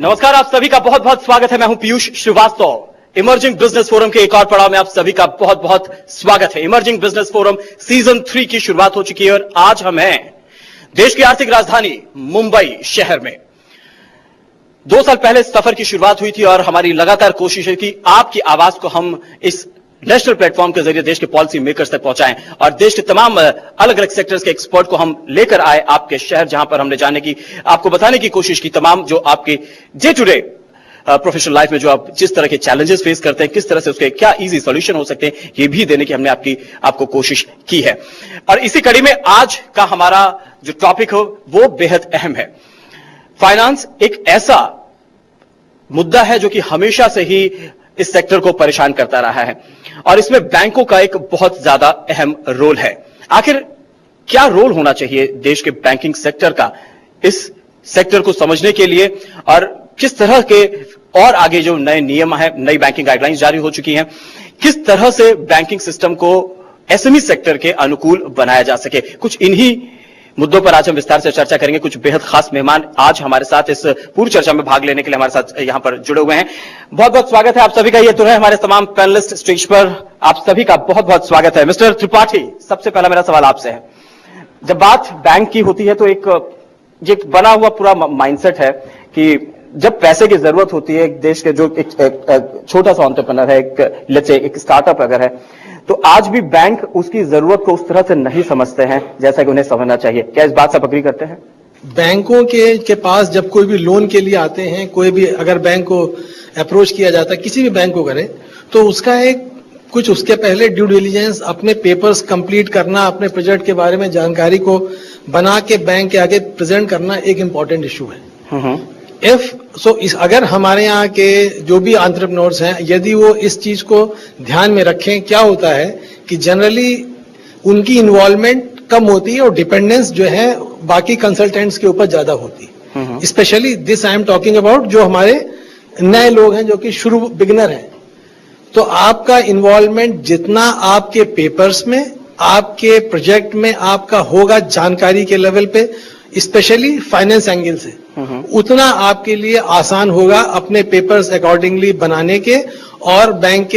नमस्कार, आप सभी का बहुत बहुत स्वागत है। मैं हूं Piyush Srivastava. Emerging business forum के एक और पड़ाव में आप सभी का बहुत बहुत स्वागत है। इमर्जिंग बिजनेस फोरम सीजन 3 की शुरुआत हो चुकी है और आज हम हैं देश की आर्थिक राजधानी मुंबई शहर में। 2 साल पहले इस सफर की शुरुआत हुई थी और हमारी लगातार कोशिश है कि आपकी आवाज को हम इस नेशनल प्लेटफॉर्म के जरिए देश के पॉलिसी मेकर्स तक पहुंचाएं और देश के तमाम अलग अलग सेक्टर्स के एक्सपर्ट को हम लेकर आए आपके शहर, जहां पर हमने जाने की, आपको बताने की कोशिश की तमाम जो आपके day to day professional life में जो आप जिस तरह के चैलेंजेस फेस करते हैं, किस तरह से उसके क्या इजी सॉल्यूशन हो सकते हैं, ये भी देने की हमने आपको कोशिश की है। और इसी कड़ी में आज का हमारा जो टॉपिक हो वो बेहद अहम है। फाइनेंस एक ऐसा मुद्दा है जो कि हमेशा से ही इस सेक्टर को परेशान करता रहा है और इसमें बैंकों का एक बहुत ज्यादा अहम रोल है। आखिर क्या रोल होना चाहिए देश के बैंकिंग सेक्टर का इस सेक्टर को समझने के लिए, और किस तरह के और आगे जो नए नियम है, नई बैंकिंग गाइडलाइंस जारी हो चुकी हैं, किस तरह से बैंकिंग सिस्टम को एसएमई सेक्टर के अनुकूल बनाया जा सके। कुछ इन्हीं मुद्दों पर आज हम विस्तार से चर्चा करेंगे। कुछ बेहद खास मेहमान आज हमारे साथ इस पूरी चर्चा में भाग लेने के लिए हमारे साथ यहां पर जुड़े हुए हैं। बहुत बहुत स्वागत है आप सभी का। ये तो है हमारे तमाम पैनलिस्ट स्टेज पर, आप सभी का बहुत बहुत स्वागत है। मिस्टर त्रिपाठी, सबसे पहला मेरा सवाल आपसे है। जब बात बैंक की होती है तो एक बना हुआ पूरा माइंडसेट है कि जब पैसे की जरूरत होती है, एक देश के जो एक छोटा सा एंटरप्रेन्योर है, एक स्टार्टअप अगर है, तो आज भी बैंक उसकी जरूरत को उस तरह से नहीं समझते हैं जैसा कि उन्हें समझना चाहिए। क्या इस बात से आप अग्री करते हैं? बैंकों के पास जब कोई भी लोन के लिए आते हैं, कोई भी अगर बैंक को अप्रोच किया जाता है, किसी भी बैंक को करे, तो उसका कुछ उसके पहले ड्यू डिलीजेंस, अपने पेपर्स कंप्लीट करना, अपने प्रोजेक्ट के बारे में जानकारी को बना के बैंक के आगे प्रेजेंट करना एक इम्पोर्टेंट इशू है। अगर हमारे यहाँ के जो भी एंटरप्रेन्योर्स हैं, यदि वो इस चीज को ध्यान में रखें, क्या होता है कि जनरली उनकी इन्वॉल्वमेंट कम होती है और डिपेंडेंस जो है बाकी कंसल्टेंट्स के ऊपर ज्यादा होती है। Specially this I am talking about जो हमारे नए लोग हैं, जो कि शुरू बिगिनर हैं। तो आपका इन्वॉल्वमेंट जितना आपके पेपर्स में, आपके प्रोजेक्ट में आपका होगा, जानकारी के लेवल पे, स्पेशली फाइनेंस एंगल से, उतना आपके लिए आसान होगा अपने पेपर्स अकॉर्डिंगली बनाने के और बैंक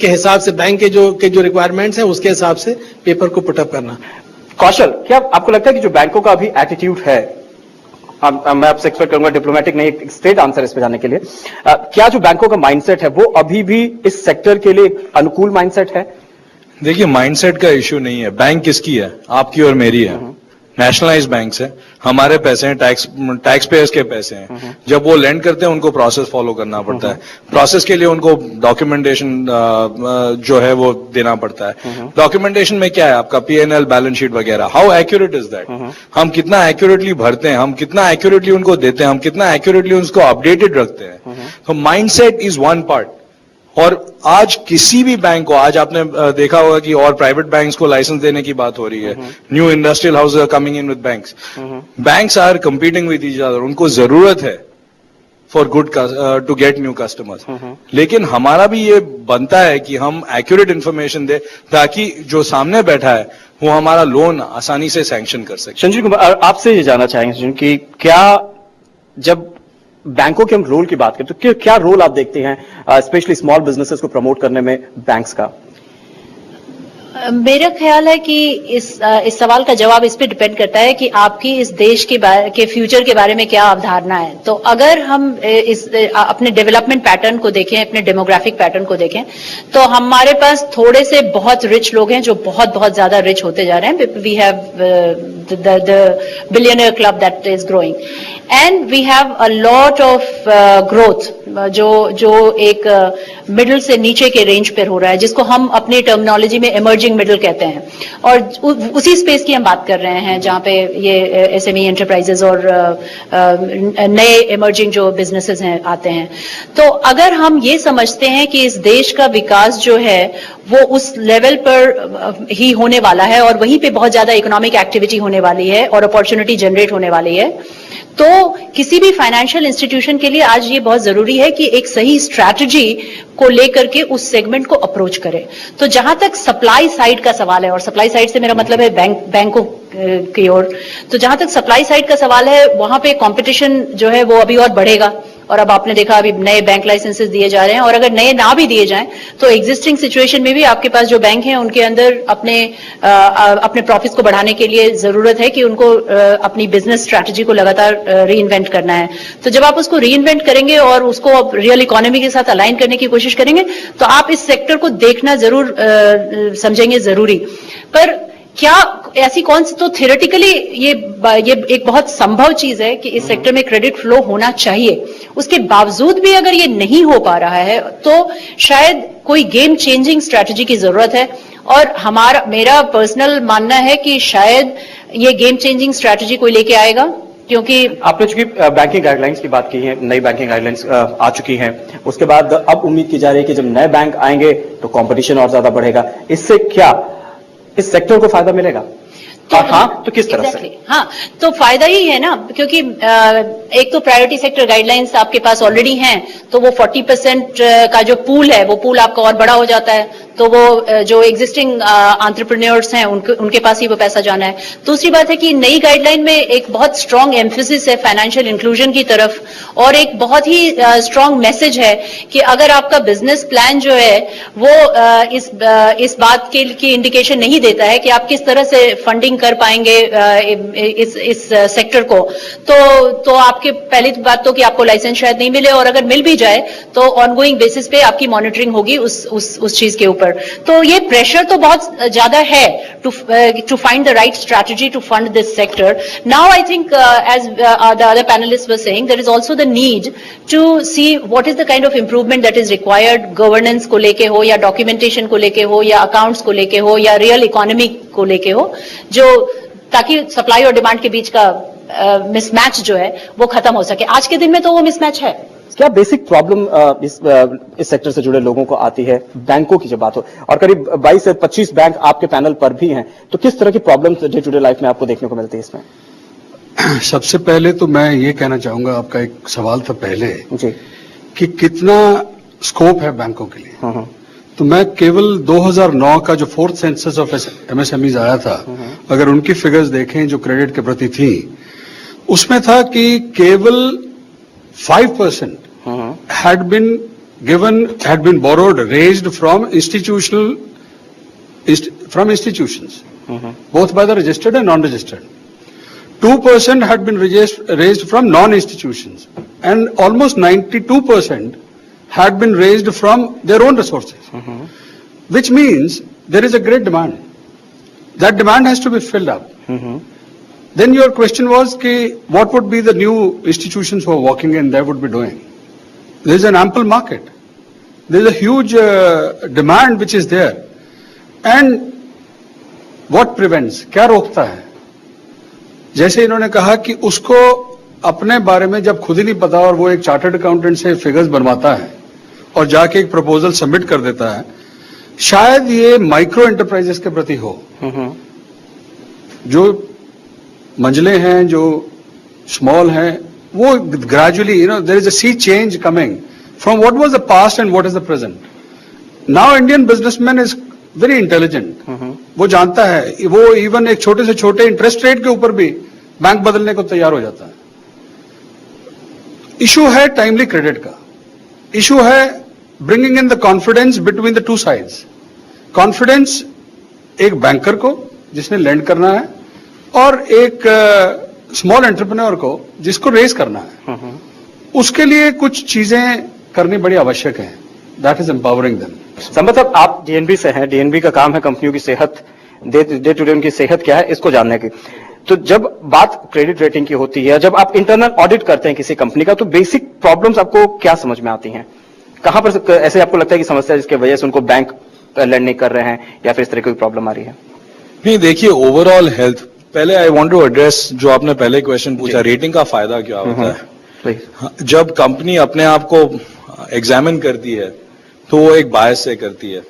के हिसाब से, बैंक के जो रिक्वायरमेंट्स हैं उसके हिसाब से पेपर को पुटअप करना। कौशल, क्या आपको लगता है कि जो बैंकों का अभी एटीट्यूड है, मैं आपसे एक्सपेक्ट करूंगा डिप्लोमेटिक नहीं, एक स्ट्रेट आंसर इस पे जाने के लिए, क्या जो बैंकों का माइंडसेट है वो अभी भी इस सेक्टर के लिए अनुकूल माइंडसेट है? देखिए, माइंडसेट का इश्यू नहीं है। बैंक किसकी है? आपकी और मेरी है। नेशनलाइज बैंक है, हमारे पैसे हैं, टैक्स पेयर्स के पैसे हैं। जब वो लेंड करते हैं उनको प्रोसेस फॉलो करना पड़ता है। प्रोसेस के लिए उनको डॉक्यूमेंटेशन जो है वो देना पड़ता है। डॉक्यूमेंटेशन में क्या है? आपका P&L, बैलेंस शीट वगैरह। How accurate is that? हम कितना एक्यूरेटली भरते हैं, हम कितना एक्यूरेटली उनको देते हैं, हम कितना एक्यूरेटली उसको अपडेटेड रखते हैं। तो माइंडसेट इज वन पार्ट। और आज किसी भी बैंक को, आज आपने देखा होगा कि और प्राइवेट बैंक्स को लाइसेंस देने की बात हो रही है। New industrial houses are coming in with banks. Banks are competing with each other. उनको जरूरत है for good to get new customers. लेकिन हमारा भी ये बनता है कि हम एक्यूरेट इंफॉर्मेशन दे ताकि जो सामने बैठा है वो हमारा लोन आसानी से सैंक्शन कर सके। संजीव कुमार, आपसे ये जानना चाहेंगे कि क्या जब बैंकों के हम रोल की बात करें तो क्या रोल आप देखते हैं स्पेशली स्मॉल बिजनेसेस को प्रमोट करने में बैंक्स का? मेरा ख्याल है कि इस सवाल का जवाब इस पे डिपेंड करता है कि आपकी इस देश के फ्यूचर के बारे में क्या अवधारणा है। तो अगर हम अपने डेवलपमेंट पैटर्न को देखें, अपने डेमोग्राफिक पैटर्न को देखें, तो हमारे पास थोड़े से बहुत रिच लोग हैं जो बहुत बहुत ज्यादा रिच होते जा रहे हैं। We have the billionaire club that is growing and we have a lot of growth जो एक मिडिल से नीचे के रेंज पर हो रहा है, जिसको हम अपनी टर्मिनोलॉजी में इमर्जिंग इमर्जिंग मिडिल कहते हैं, और उसी स्पेस की हम बात कर रहे हैं जहां पे ये एसएमई एंटरप्राइजेस और नए इमर्जिंग जो बिजनेसेस हैं आते हैं। तो अगर हम ये समझते हैं कि इस देश का विकास जो है वो उस लेवल पर ही होने वाला है और वहीं पे बहुत ज्यादा इकोनॉमिक एक्टिविटी होने वाली है और अपॉर्चुनिटी जनरेट होने वाली है, तो किसी भी फाइनेंशियल इंस्टीट्यूशन के लिए आज ये बहुत जरूरी है कि एक सही स्ट्रैटेजी को लेकर के उस सेगमेंट को अप्रोच करे। तो जहां तक सप्लाई साइड का सवाल है, और सप्लाई साइड से मेरा मतलब है बैंकों की ओर, तो जहां तक सप्लाई साइड का सवाल है वहां पे कंपटीशन जो है वो अभी और बढ़ेगा। और अब आपने देखा अभी नए बैंक लाइसेंसेस दिए जा रहे हैं, और अगर नए ना भी दिए जाएं तो एग्जिस्टिंग सिचुएशन में भी आपके पास जो बैंक हैं उनके अंदर अपने प्रॉफिट्स को बढ़ाने के लिए जरूरत है कि उनको अपनी बिजनेस स्ट्रैटेजी को लगातार रीइन्वेंट करना है। तो जब आप उसको रीइन्वेंट करेंगे और उसको रियल इकोनॉमी के साथ अलाइन करने की कोशिश करेंगे तो आप इस सेक्टर को देखना जरूर समझेंगे जरूरी। पर क्या ऐसी कौन सी, तो थियोरेटिकली ये एक बहुत संभव चीज है कि इस सेक्टर में क्रेडिट फ्लो होना चाहिए, उसके बावजूद भी अगर ये नहीं हो पा रहा है तो शायद कोई गेम चेंजिंग स्ट्रैटेजी की जरूरत है। और मेरा पर्सनल मानना है कि शायद ये गेम चेंजिंग स्ट्रैटेजी कोई लेके आएगा, क्योंकि आपने चूंकि बैंकिंग गाइडलाइंस की बात की है, नई बैंकिंग गाइडलाइंस आ चुकी हैं, उसके बाद अब उम्मीद की जा रही है कि जब नए बैंक आएंगे तो कंपटीशन और ज्यादा बढ़ेगा। इससे क्या इस सेक्टर को फायदा मिलेगा? तो हाँ, तो किस तरह से? हाँ, तो फायदा ही है ना, क्योंकि एक तो प्रायोरिटी सेक्टर गाइडलाइंस आपके पास ऑलरेडी हैं, तो वो 40% का जो पूल है वो पूल आपका और बड़ा हो जाता है। तो वो जो एग्जिस्टिंग एंटरप्रेन्योर्स हैं उनके पास ही वो पैसा जाना है। दूसरी बात है कि नई गाइडलाइन में एक बहुत स्ट्रांग एम्फेसिस है फाइनेंशियल इंक्लूजन की तरफ, और एक बहुत ही स्ट्रांग मैसेज है कि अगर आपका बिजनेस प्लान जो है वो इस बात की इंडिकेशन नहीं देता है कि आप किस तरह से फंडिंग कर पाएंगे इस सेक्टर को, तो आपके पहली बात तो कि आपको लाइसेंस शायद नहीं मिले, और अगर मिल भी जाए तो ऑनगोइंग बेसिस पे आपकी मॉनिटरिंग होगी उस चीज के ऊपर। तो ये प्रेशर तो बहुत ज्यादा है to find the right strategy to fund this sector. Now I think as the other panelist were saying, there is also the need to see what is the kind of improvement that is required, governance को लेके हो या documentation को लेके हो या accounts को लेके हो या रियल इकोनॉमी को लेके हो, जो ताकि सप्लाई और डिमांड के बीच का मिसमैच जो है वो खत्म हो सके। आज के दिन में तो वो मिसमैच है। क्या बेसिक प्रॉब्लम इस सेक्टर से जुड़े लोगों को आती है? बैंकों की जब बात हो, और करीब 22 से 25 बैंक आपके पैनल पर भी हैं, तो किस तरह की problems day to day life में आपको देखने को मिलती है इसमें? सबसे पहले तो मैं ये कहना चाहूंगा, आपका एक सवाल था पहले जी कि कितना स्कोप है बैंकों के लिए। तो मैं केवल 2009 का जो 4th सेंसस ऑफ एमएसएमईज आया था, अगर उनकी फिगर्स देखें जो क्रेडिट के प्रति थी, उसमें था कि केवल 5% had been borrowed, raised from institutions, both by the registered and non-registered. 2% had been raised from non-institutions, and almost 92% had been raised from their own resources, which means there is a great demand. That demand has to be filled up. Then your question was what would be the new institutions who are walking in, they would be doing. There is an ample market. There is a huge demand which is there. And what prevents? क्या रोकता है? जैसे इन्होंने कहा कि उसको अपने बारे में जब खुद ही नहीं पता और वो एक चार्टर्ड अकाउंटेंट से फिगर्स बनवाता है और जाके एक प्रपोजल सबमिट कर देता है, शायद ये माइक्रो एंटरप्राइजेस के प्रति हो, जो मंजिले हैं, जो स्मॉल हैं, वो gradually there is a sea change coming from what was the past and what is the present. Now Indian businessman is very intelligent. वो जानता है, वो इवन एक छोटे से छोटे इंटरेस्ट रेट के ऊपर भी बैंक बदलने को तैयार हो जाता है. इशू है टाइमली क्रेडिट का. इशू है bringing in the confidence between the two sides. Confidence एक बैंकर को जिसने लेंड करना है और एक स्मॉल एंटरप्रेन्योर को जिसको रेस करना है. उसके लिए कुछ चीजें करनी बड़ी आवश्यक है. That is empowering them. Sambat साहब, आप डीएनबी से हैं. डीएनबी का काम है कंपनियों की सेहत, डे टू डे उनकी सेहत क्या है इसको जानने की. तो जब बात क्रेडिट रेटिंग की होती है, जब आप इंटरनल ऑडिट करते हैं किसी कंपनी का, तो बेसिक प्रॉब्लम्स आपको क्या समझ में आती हैं? कहां पर ऐसे आपको लगता है कि समस्या जिसकी वजह से उनको बैंक लैंड नहीं कर रहे हैं या फिर इस तरह की कोई प्रॉब्लम आ रही है? नहीं, देखिए ओवरऑल हेल्थ, पहले आई वांट टू एड्रेस जो आपने पहले क्वेश्चन पूछा, रेटिंग का फायदा क्या होता है? जब कंपनी अपने आप को एग्जामिन करती है तो वो एक बायस से करती है,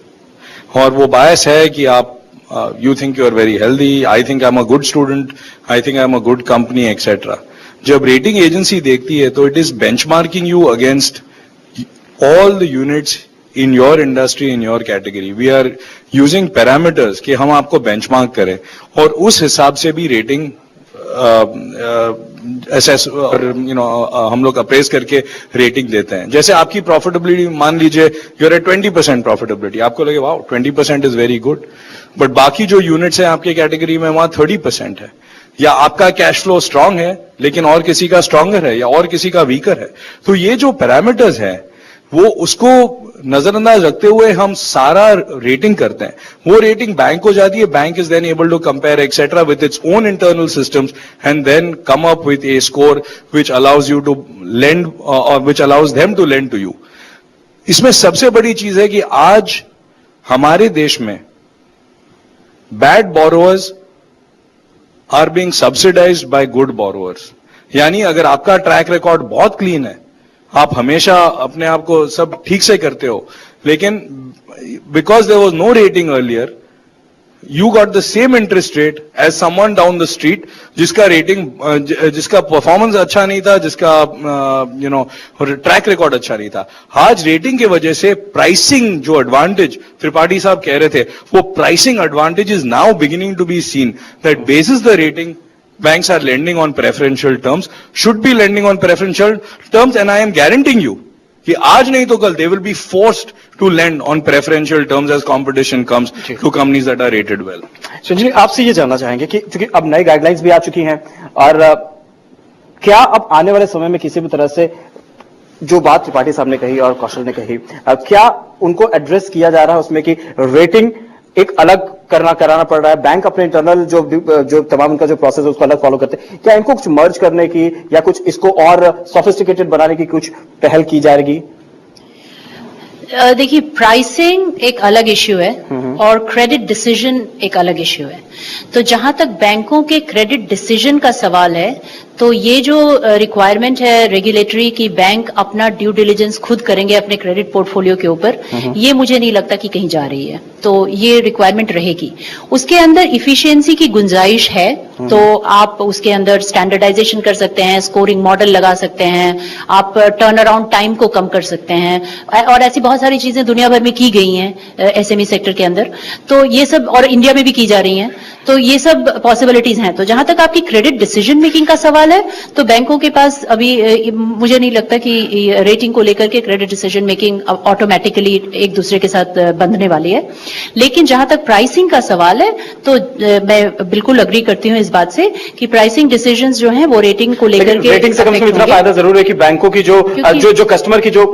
और वो बायस है कि आप you think you are very healthy, I think I'm a good student, I think I'm a good company, etc. जब रेटिंग एजेंसी देखती है तो it is benchmarking you against all the units in your industry, in your category. We are using parameters कि हम आपको benchmark करें और उस हिसाब से भी रेटिंग असेस और हम लोग अप्रेस करके रेटिंग देते हैं. जैसे आपकी प्रॉफिटेबिलिटी, मान लीजिए यू आर एट 20% प्रॉफिटेबिलिटी, आपको लगे wow 20% is very good, but बाकी जो यूनिट्स हैं आपके कैटेगरी में वहां 30% है, या आपका कैश फ्लो स्ट्रांग है लेकिन और किसी का स्ट्रांगर है या और किसी का वीकर है. तो ये जो पैरामीटर्स हैं वो उसको नजरअंदाज रखते हुए हम सारा रेटिंग करते हैं. वो रेटिंग बैंक को जाती है, bank is then able to compare etcetera with its own internal systems and then come up with a score which allows you to lend or which allows them to lend to you. इसमें सबसे बड़ी चीज है कि आज हमारे देश में bad borrowers are being subsidised by good borrowers. यानी अगर आपका ट्रैक रिकॉर्ड बहुत क्लीन है, आप हमेशा अपने आप को सब ठीक से करते हो, लेकिन because there was no rating earlier, you got the same interest rate as someone down the street जिसका रेटिंग, जिसका परफॉर्मेंस अच्छा नहीं था, जिसका ट्रैक रिकॉर्ड अच्छा नहीं था. आज रेटिंग की वजह से प्राइसिंग जो एडवांटेज त्रिपाठी साहब कह रहे थे, वो pricing advantage is now beginning to be seen that basis the rating banks are lending on preferential terms, should be lending on preferential terms, and I am guaranteeing you कि आज नहीं तो कल they will be forced to lend on preferential terms as competition comes to companies that are rated well. Sanjay, आपसे ये जानना चाहेंगे कि क्योंकि अब नई गाइडलाइंस भी आ चुकी हैं और क्या अब आने वाले समय में किसी भी तरह से जो बात त्रिपाठी साहब ने कही और कौशल ने कही, क्या उनको एड्रेस किया जा रहा है उसमें कि रेटिंग एक अलग कराना पड़ रहा है, बैंक अपने इंटरनल जो तमाम उनका जो प्रोसेस है उसको अलग फॉलो करते हैं, क्या इनको कुछ मर्ज करने की या कुछ इसको और सोफिस्टिकेटेड बनाने की कुछ पहल की जाएगी? देखिए, प्राइसिंग एक अलग इश्यू है और क्रेडिट डिसीजन एक अलग इश्यू है. तो जहां तक बैंकों के क्रेडिट डिसीजन का सवाल है, तो ये जो रिक्वायरमेंट है रेगुलेटरी की बैंक अपना ड्यू डिलिजेंस खुद करेंगे अपने क्रेडिट पोर्टफोलियो के ऊपर, ये मुझे नहीं लगता कि कहीं जा रही है. तो ये रिक्वायरमेंट रहेगी. उसके अंदर इफिशियंसी की गुंजाइश है, तो आप उसके अंदर स्टैंडर्डाइजेशन कर सकते हैं, स्कोरिंग मॉडल लगा सकते हैं, आप टर्न अराउंड टाइम को कम कर सकते हैं, और ऐसी बहुत सारी चीजें दुनिया भर में की गई हैं एसएमई सेक्टर के अंदर. तो ये सब, और इंडिया में भी की जा रही हैं, तो ये सब पॉसिबिलिटीज हैं. तो जहां तक आपकी क्रेडिट डिसीजन मेकिंग का सवाल है, तो बैंकों के पास अभी मुझे नहीं लगता कि रेटिंग को लेकर के क्रेडिट डिसीजन मेकिंग ऑटोमेटिकली एक दूसरे के साथ बंधने वाली है. लेकिन जहां तक प्राइसिंग का सवाल है, तो मैं बिल्कुल अग्री करती हूं इस बात से कि प्राइसिंग डिसीजंस जो हैं वो रेटिंग को लेकर के, रेटिंग से कम से कम इतना फायदा जरूर है कि बैंकों की जो कस्टमर की जो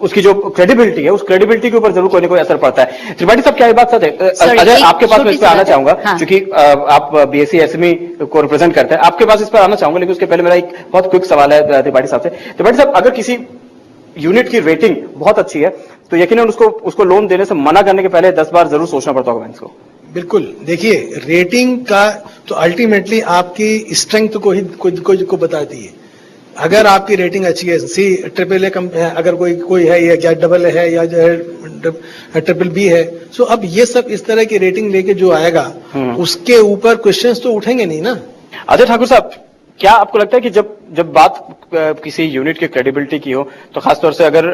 उसकी जो क्रेडिबिलिटी है, उस क्रेडिबिलिटी के ऊपर जरूर कोई ना कोई असर पड़ता है. त्रिपाठी साहब, क्या ये बात सच है? अजय, आपके पास मैं इस पर आना चाहूंगा, क्योंकि आप बीएससी एसएमई को रिप्रेजेंट करते हैं, आपके पास इस पर आना चाहूंगा, लेकिन उसके पहले मेरा एक बहुत क्विक सवाल है त्रिपाठी साहब से. त्रिपाठी साहब, अगर किसी यूनिट की रेटिंग बहुत अच्छी है तो यकीनन उसको लोन देने से मना करने के पहले 10 बार जरूर सोचना पड़ता होगा बैंक को. बिल्कुल. देखिए, रेटिंग का तो अल्टीमेटली आपकी स्ट्रेंथ को ही को बताती है. अगर आपकी रेटिंग अच्छी है, सी ट्रिपल ए अगर कोई है या डबल है या जो है ट्रिपल बी है, सो अब ये सब इस तरह की रेटिंग लेके जो आएगा उसके ऊपर क्वेश्चंस तो उठेंगे नहीं ना. अजय ठाकुर साहब, क्या आपको लगता है कि जब बात किसी यूनिट की क्रेडिबिलिटी की हो, तो खासतौर से अगर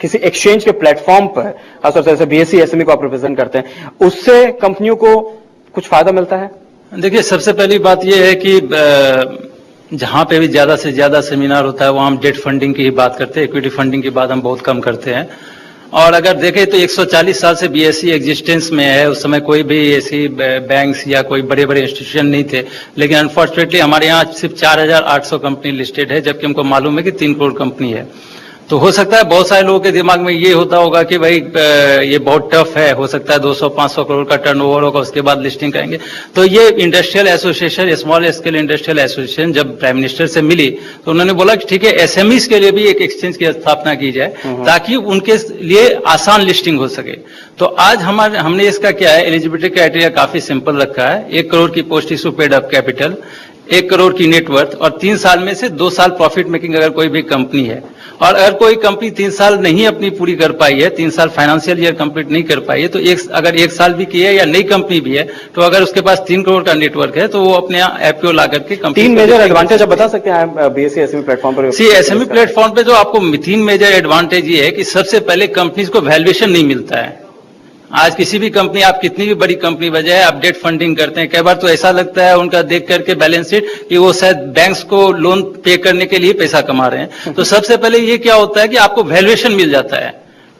किसी एक्सचेंज के प्लेटफॉर्म पर, खासतौर से जैसे बीएससी एसएमई को आप रिप्रेजेंट करते हैं, उससे कंपनियों को कुछ फायदा मिलता है? देखिए, सबसे पहली बात यह है कि जहां पे भी ज्यादा से ज्यादा सेमिनार होता है वहां हम डेट फंडिंग की ही बात करते हैं, इक्विटी फंडिंग की बात हम बहुत कम करते हैं. और अगर देखें तो 140 साल से बीएससी एग्जिस्टेंस में है. उस समय कोई भी ऐसी बैंक्स या कोई बड़े बड़े इंस्टीट्यूशन नहीं थे, लेकिन अनफॉर्चुनेटली हमारे यहाँ सिर्फ 4800 कंपनी लिस्टेड है, जबकि हमको मालूम है कि 3 करोड़ कंपनी है. तो हो सकता है बहुत सारे लोगों के दिमाग में ये होता होगा कि भाई ये बहुत टफ है, हो सकता है 200-500 करोड़ का टर्नओवर होगा, उसके बाद लिस्टिंग करेंगे। तो ये industrial association, small scale industrial association जब प्राइम मिनिस्टर से मिली तो उन्होंने बोला कि ठीक है, एसएमईज के लिए भी एक एक्सचेंज की स्थापना की जाए ताकि उनके लिए आसान लिस्टिंग हो सके। तो आज हमने इसका क्या है, एलिजिबिलिटी क्राइटेरिया काफी सिंपल रखा है। 1 करोड़ की post issue paid up capital, 1 crore की नेटवर्थ और 3 साल में से 2 साल प्रॉफिट मेकिंग अगर कोई भी कंपनी है। और अगर कोई कंपनी 3 साल नहीं अपनी पूरी कर पाई है, 3 साल फाइनेंशियल ईयर कंप्लीट नहीं कर पाई है, तो अगर 1 साल भी की है या नई कंपनी भी है, तो अगर उसके पास 3 करोड़ का नेटवर्क है तो वो अपने एफपीओ ला करके कंपनी 3 मेजर एडवांटेज आप बता सकते हैं बीएसई एसएमई प्लेटफॉर्म पर? एसएमई प्लेटफॉर्म पे जो आपको 3 मेजर एडवांटेज ये है कि सबसे पहले कंपनीज को वैल्यूएशन नहीं मिलता है। आज किसी भी कंपनी, आप कितनी भी बड़ी कंपनी बजाय आप डेट फंडिंग करते हैं, कई बार तो ऐसा लगता है उनका देख करके बैलेंस शीट कि वो शायद बैंक्स को लोन पे करने के लिए पैसा कमा रहे हैं। तो सबसे पहले ये क्या होता है कि आपको वैल्यूएशन मिल जाता है,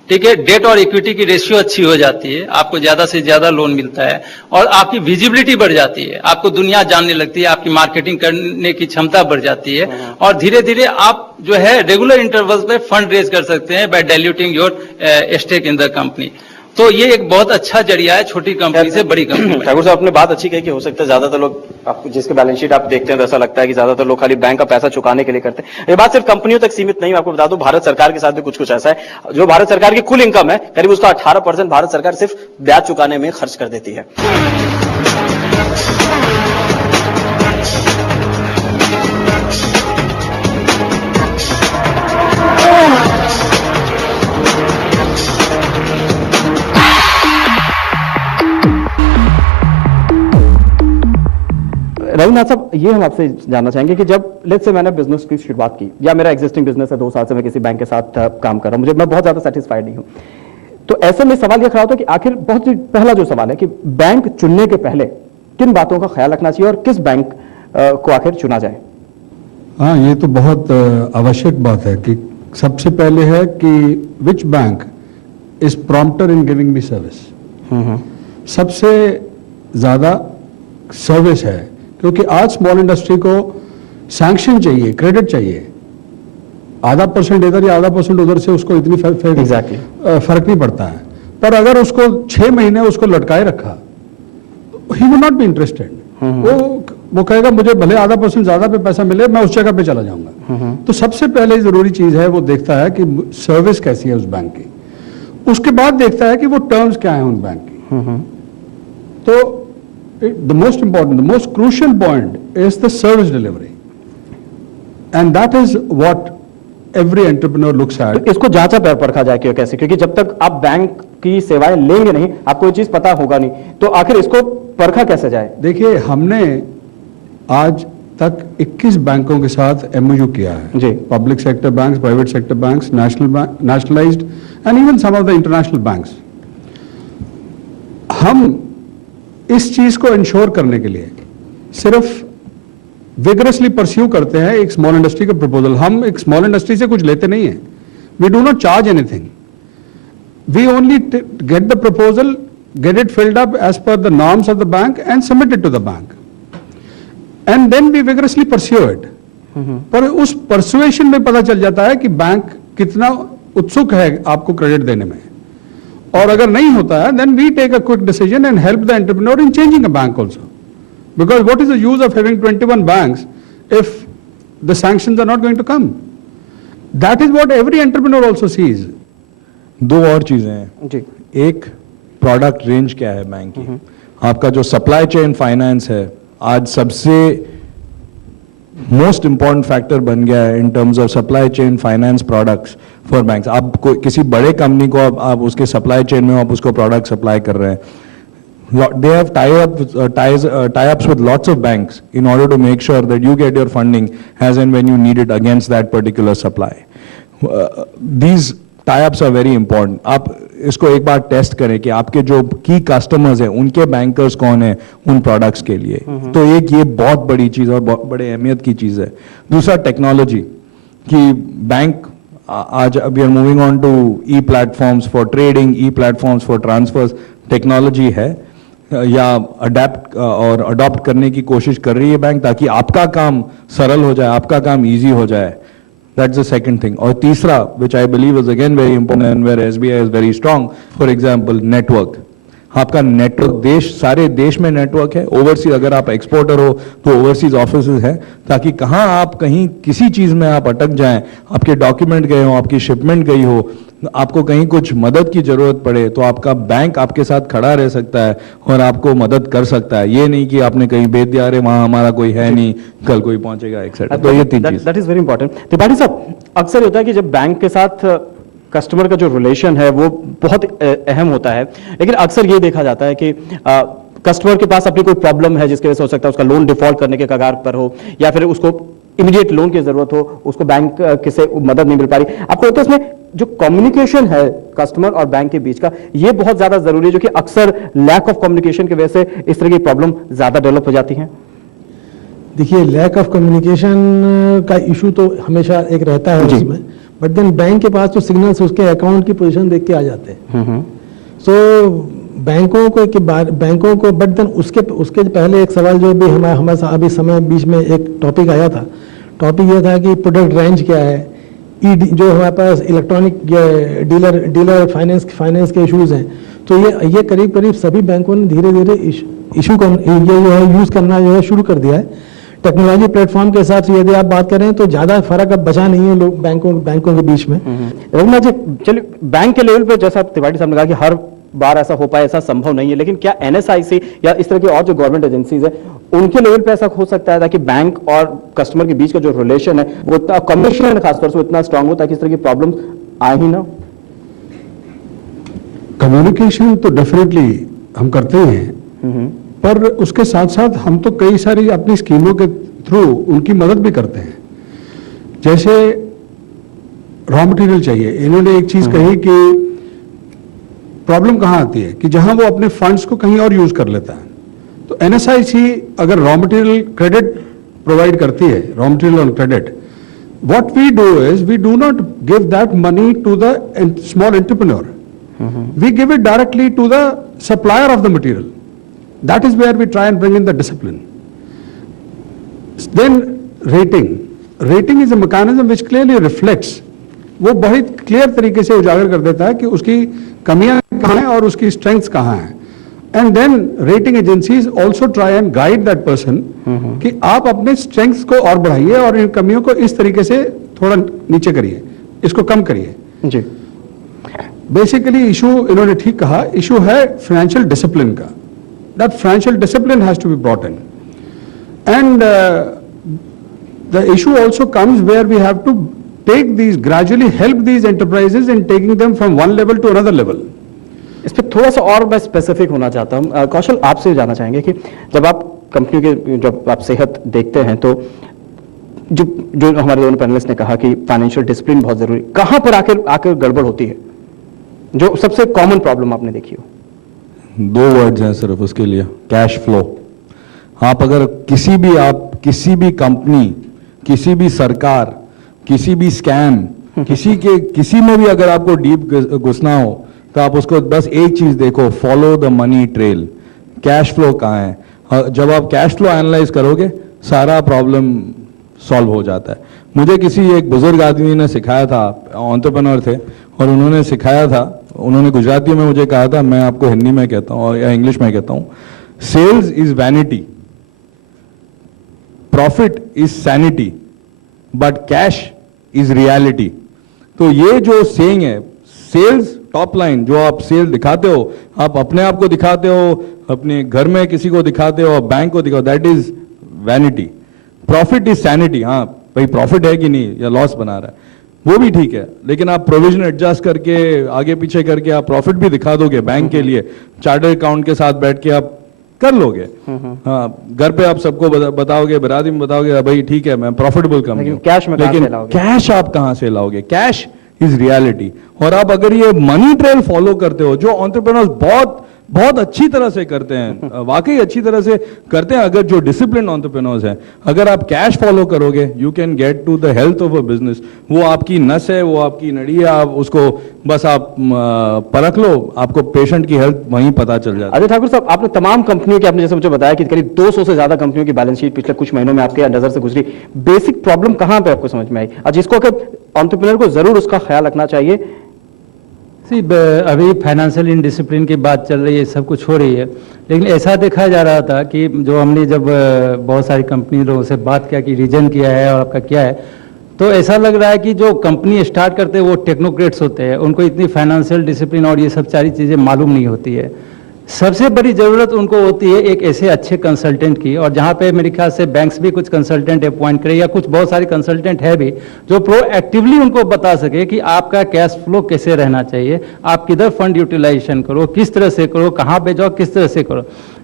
ठीक है, डेट और इक्विटी की रेशियो अच्छी हो जाती है, आपको ज्यादा से ज्यादा लोन मिलता है और आपकी विजिबिलिटी बढ़ जाती है, आपको दुनिया जानने लगती है, आपकी मार्केटिंग करने की क्षमता बढ़ जाती है और धीरे धीरे आप जो है रेगुलर इंटरवल्स में फंड रेज कर सकते हैं by diluting your stake in the company. तो ये एक बहुत अच्छा जरिया है छोटी कंपनी से बड़ी कंपनी में। ठाकुर साहब, आपने बात अच्छी कही कि हो सकता है ज्यादातर लोग, आपको जिसके बैलेंस शीट आप देखते हैं तो ऐसा लगता है कि ज्यादातर लोग खाली बैंक का पैसा चुकाने के लिए करते हैं। ये बात सिर्फ कंपनियों तक सीमित नहीं, मैं आपको बता दूं भारत सरकार के साथ भी कुछ ऐसा है। जो भारत सरकार की कुल इनकम है करीब उसका 18% भारत सरकार सिर्फ ब्याज चुकाने में खर्च कर देती है। रघुनाथ साहब, ये हम आपसे जानना चाहेंगे कि जब लेट्स से मैंने बिजनेस की शुरुआत की या मेरा एग्जिस्टिंग बिजनेस है, 2 साल से मैं किसी बैंक के साथ काम कर रहा हूं, मैं बहुत ज्यादा सेटिस्फाइड नहीं हूं, तो ऐसे में सवाल यह खड़ा होता है कि आखिर बहुत ही पहला जो सवाल है कि बैंक चुनने के पहले किन बातों का ख्याल रखना चाहिए और किस बैंक को आखिर चुना जाए? हाँ, ये तो बहुत आवश्यक बात है कि सबसे पहले है कि which bank is prompter in giving me service. सबसे ज्यादा सर्विस है, क्योंकि आज स्मॉल इंडस्ट्री को सैंक्शन चाहिए, क्रेडिट चाहिए। आधा % इधर या आधा % उधर से उसको इतनी फर्क नहीं पड़ता है। पर अगर उसको 6 महीने उसको लटकाए रखा, he will not be interested. वो कहेगा मुझे भले आधा % ज्यादा पे पैसा मिले, मैं उस जगह पे चला जाऊंगा। तो सबसे पहले जरूरी चीज है वो देखता है कि सर्विस कैसी है उस बैंक की, उसके बाद देखता है कि वो टर्म्स क्या है उन बैंक की। तो the most important, the most crucial point is the service delivery, and that is what every entrepreneur looks at. तो इसको जांचा परखा जाए क्यों, कैसे? क्योंकि जब तक आप बैंक की सेवाएं लेंगे नहीं, आपको ये चीज पता होगा नहीं, तो आखिर इसको परखा कैसे जाए? देखिए, हमने आज तक 21 बैंकों के साथ MOU किया है जी। Public sector banks, private sector banks, nationalised and even some of the international banks. हम इस चीज को इंश्योर करने के लिए सिर्फ विगरसली परस्यू करते हैं एक स्मॉल इंडस्ट्री का प्रपोजल। हम एक स्मॉल इंडस्ट्री से कुछ लेते नहीं है, we do not charge anything, we only get the proposal, get it filled up as per the norms of the bank and submit it to the bank, and then we vigorously pursue it. पर उस persuasion में पता चल जाता है कि bank कितना उत्सुक है आपको क्रेडिट देने में, और अगर नहीं होता है then we take a quick decision and help the entrepreneur in changing a bank also, because what is the use of having 21 banks if the sanctions are not going to come? That is what every entrepreneur also sees. 2 और चीजें हैं जी। एक, product range क्या है bank की, आपका जो supply chain finance है आज सबसे मोस्ट इंपॉर्टेंट फैक्टर बन गया है in terms of supply chain finance products for banks. आप किसी बड़े कंपनी को आप उसके सप्लाई चेन में आप उसको प्रोडक्ट सप्लाई कर रहे हैं, they have tie-ups with lots of banks in order to make sure that you get your funding as and when you need it against that particular supply. These tie-ups are very important. आप इसको एक बार test करें कि आपके जो की customers हैं उनके बैंकर्स कौन है उन प्रोडक्ट्स के लिए। तो एक ये बहुत बड़ी चीज और बहुत बड़े अहमियत की चीज है। दूसरा, टेक्नोलॉजी की बैंक आज we are moving on to e platforms for trading, e platforms for transfers. Technology है या अडेप्ट और अडॉप्ट करने की कोशिश कर रही है बैंक, ताकि आपका काम सरल हो जाए, आपका काम इजी हो जाए। That's the second thing. और तीसरा, which I believe is again very important and where SBI is very strong, for example, network. आपका नेटवर्क सारे देश में नेटवर्क है. ओवरसीज अगर आप एक्सपोर्टर हो तो ओवरसीज ऑफिसेज हैं, ताकि कहां आप कहीं किसी चीज में आप अटक जाएं, आपके डॉक्यूमेंट गए हो, आपकी शिपमेंट गई हो, आपको कहीं कुछ मदद की जरूरत पड़े तो आपका बैंक आपके साथ खड़ा रह सकता है और आपको मदद कर सकता है. ये नहीं कि आपने कहीं भेज दिया, अरे वहां हमारा कोई है नहीं, कल कोई पहुंचेगा एक्सेट्रा. तो ये तीन चीज. That is very important. Tripathi साहब, अक्सर होता है कि जब बैंक के साथ कस्टमर का जो रिलेशन है वो बहुत अहम होता है, लेकिन अक्सर ये देखा जाता है कि कस्टमर के पास अपनी कोई प्रॉब्लम है जिसकी वजह से हो सकता है उसका लोन डिफॉल्ट करने के कगार पर हो, या फिर उसको इमीडिएट लोन की जरूरत हो, उसको बैंक से मदद नहीं मिल पा रही. आपको लगता है इसमें जो कम्युनिकेशन है कस्टमर और बैंक के बीच का, ये बहुत ज्यादा जरूरी है, जो कि अक्सर लैक ऑफ कम्युनिकेशन की वजह से इस तरह की प्रॉब्लम ज्यादा डेवलप हो जाती है? देखिए, लैक ऑफ कम्युनिकेशन का इशू तो हमेशा एक रहता है उसमें, बट देन बैंक के पास तो सिग्नल्स उसके अकाउंट की पोजीशन देख के आ जाते हैं. सो बैंकों को बट देन उसके पहले एक सवाल जो भी हमारे अभी समय बीच में एक टॉपिक आया था. टॉपिक यह था कि प्रोडक्ट रेंज क्या है, जो हमारे पास इलेक्ट्रॉनिक डीलर फाइनेंस के इश्यूज हैं. तो ये करीब सभी बैंकों ने धीरे धीरे इशू यूज करना जो है शुरू कर दिया है. टेक्नोलॉजी प्लेटफॉर्म के हिसाब से यदि आप बात करें तो ज्यादा फर्क अब बचा नहीं है लोग बैंकों के बीच में. रघुनाथ जी, चलिए बैंक के लेवल पे जैसा त्रिपाठी साहब ने कहा कि हर बार ऐसा हो पाए ऐसा संभव नहीं है, लेकिन क्या NSIC या इस तरह की और जो गवर्नमेंट एजेंसीज है उनके लेवल पे ऐसा हो सकता है ताकि बैंक और कस्टमर के बीच का जो रिलेशन है वो इतना कम्युनिकेशन खासतौर से इतना स्ट्रांग हो ताकि इस तरह की प्रॉब्लम आए ही ना? कम्युनिकेशन तो डेफिनेटली हम करते हैं, पर उसके साथ साथ हम तो कई सारी अपनी स्कीमों के थ्रू उनकी मदद भी करते हैं. जैसे रॉ मटेरियल चाहिए, इन्होंने एक चीज कही कि प्रॉब्लम कहां आती है कि जहां वो अपने फंड्स को कहीं और यूज कर लेता है. तो NSIC अगर रॉ मटेरियल क्रेडिट प्रोवाइड करती है, raw material on credit, what we do is we do not give that money to the small entrepreneur, we give it directly to the supplier of the material. That is where we try and bring in the discipline. Then rating. Rating is a mechanism which clearly reflects, वो बहुत clear तरीके से उजागर कर देता है कि उसकी कमियां कहाँ हैं और उसकी स्ट्रेंथ्स कहाँ हैं. And then rating agencies also try and guide that person कि आप अपने स्ट्रेंथ्स को और बढ़ाइए और इन कमियों को इस तरीके से थोड़ा नीचे करिए, इसको कम करिए. जी, बेसिकली इशू इन्होंने ठीक कहा, इशू है फाइनेंशियल डिसिप्लिन का. That financial discipline has to be brought in, and the issue also comes where we have to take these gradually help these enterprises in taking them from one level to another level. इस पर थोड़ा सा और मैं specific होना चाहता हूं. कौशल, आपसे जानना चाहेंगे कि जब आप कंपनी के जब आप सेहत देखते हैं तो जो हमारे दोनों पैनलिस्ट ने कहा कि फाइनेंशियल डिसिप्लिन बहुत जरूरी, कहां पर आकर गड़बड़ होती है, जो सबसे कॉमन प्रॉब्लम आपने देखी हो? 2 वर्ड्स हैं सिर्फ उसके लिए, कैश फ्लो. आप अगर किसी भी कंपनी, किसी भी सरकार, किसी भी स्कैम, किसी में भी अगर आपको डीप घुसना हो तो आप उसको बस एक चीज देखो, follow the money trail. Cash flow कहाँ है? जब आप कैश फ्लो एनालाइज करोगे सारा प्रॉब्लम सॉल्व हो जाता है. मुझे किसी एक बुजुर्ग आदमी ने सिखाया था, एंटरप्रेन्योर थे, और उन्होंने सिखाया था, उन्होंने गुजराती में मुझे कहा था, मैं आपको हिंदी में कहता हूं या इंग्लिश में कहता हूं, sales is vanity, profit is sanity, but cash is reality. तो ये जो सेइंग है, सेल्स टॉप लाइन जो आप सेल दिखाते हो, आप अपने आप को दिखाते हो, अपने घर में किसी को दिखाते हो, बैंक को दिखाओ, that is vanity. Profit is sanity. हाँ भाई, प्रॉफिट है कि नहीं या लॉस बना रहा है वो भी ठीक है, लेकिन आप प्रोविजन एडजस्ट करके आगे पीछे करके आप प्रॉफिट भी दिखा दोगे बैंक के लिए, चार्टर अकाउंट के साथ बैठ के आप कर लोगे. हाँ, घर पे आप सबको बताओगे, बिरादरी में बताओगे, भाई ठीक है मैं प्रॉफिटेबल कंपनी हूं, लेकिन कैश आप कहां से लाओगे? Cash is reality. और आप अगर ये मनी ट्रेल फॉलो करते हो, जो एंटरप्रेन्योर्स बहुत बहुत अच्छी तरह से करते हैं, वाकई अच्छी तरह से करते हैं। अगर जो डिसिप्लिन एंटरप्रेन्योर्स हैं, अगर आप कैश फॉलो करोगे, you can get to the health of a business. वो आपकी नस है, वो आपकी नड़ी है, आप उसको बस आप परख लो, आपको पेशेंट की हेल्थ वहीं पता चल जाती है। अजय ठाकुर साहब, आपने तमाम कंपनियों की, आपने जैसे मुझे बताया कि करीब 200 से ज्यादा कंपनियों की बैलेंस शीट पिछले कुछ महीनों में आपके नजर से गुजरी। बेसिक प्रॉब्लम कहां पे आपको समझ में आई, और जिसको एंटरप्रेन्योर को जरूर उसका ख्याल रखना चाहिए? अभी फाइनेंशियल इनडिसिप्लिन की बात चल रही है, सब कुछ हो रही है, लेकिन ऐसा देखा जा रहा था कि जो हमने जब बहुत सारी कंपनी लोगों से बात किया कि रीजन क्या है और आपका क्या है, तो ऐसा लग रहा है कि जो कंपनी स्टार्ट करते हैं वो टेक्नोक्रेट्स होते हैं, उनको इतनी फाइनेंशियल डिसिप्लिन और ये सब सारी चीज़ें मालूम नहीं होती है। सबसे बड़ी ज़रूरत उनको होती है एक ऐसे अच्छे कंसल्टेंट की, और जहाँ पे मेरे ख्याल से बैंक्स भी कुछ कंसल्टेंट अपॉइंट करें, या कुछ बहुत सारे कंसल्टेंट है भी जो प्रोएक्टिवली उनको बता सके कि आपका कैश फ्लो कैसे रहना चाहिए, आप किधर फंड यूटिलाइजेशन करो, किस तरह से करो, कहाँ पे जाओ, किस तरह से करो।